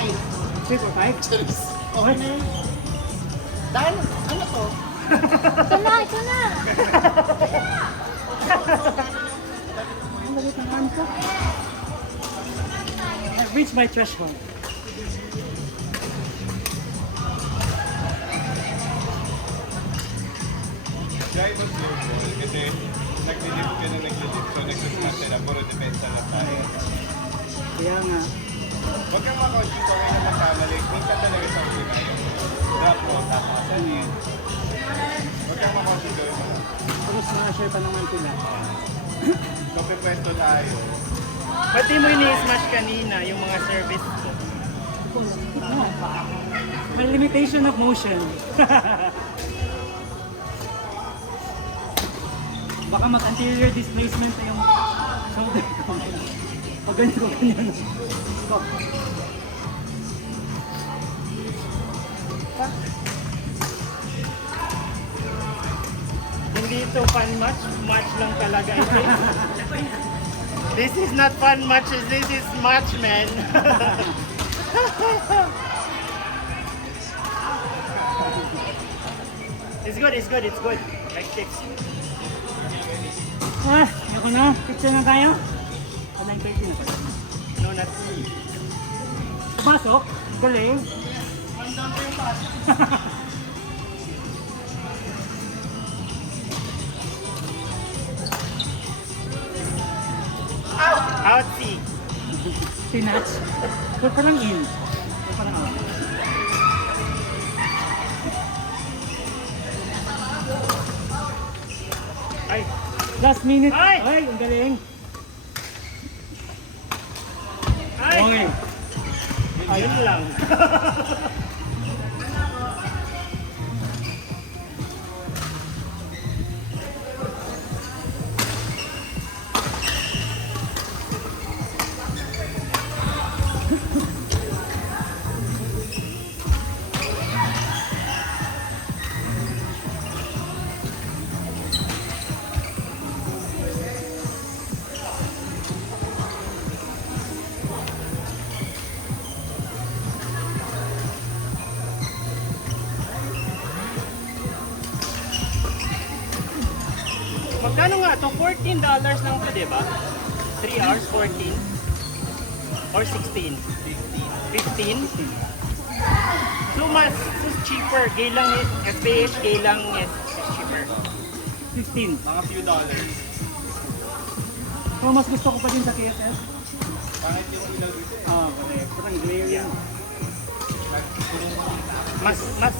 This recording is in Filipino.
345? Cheers. Okay na yun. Dahil, ano to? Ito na, ito na. Ang lalit ng arm ko. I've reached my threshold. Try mo slow ball kasi nag-lift ka na nag-lift so nag-start sila puro depensa lang tayo. Kaya nga. Huwag kang makonscious kung ano magkamali. Minsan talaga sa pinaya. Drop mo, tapos sanin. Huwag kang makonscious gawin mo. Tapos na-share pa naman sila. Magpipwesto tayo. Pati mo ini-smash kanina, yung mga service ko. May limitation of motion. Baka mag-anterior displacement na yung shoulder ko. Pag ganito ganyan. Stop. Hindi ito fun match, match lang talaga ito. This is not fun match, this is match, man. It's good, it's good, it's good. Like this. Ako na. Picture na tayo. 9:30 na pala. No, not me. Pasok. Galing. Outsy. Sinatch. Huwag pa lang in. Huwag pa lang out. Ay, Last minute. Ay! Ay, ang galing. ay! Okay. Ayun lang. Magkano nga to? $14 lang to, di ba? 3 hours, 14? Or 16? 15? So mas cheaper. Gaylang FPH, gaylang is cheaper. 15. Mga few dollars. So, mas gusto ko pa din sa KSS. Pangit yung ilaw dito. Ah, correct. Parang glare yan. Mas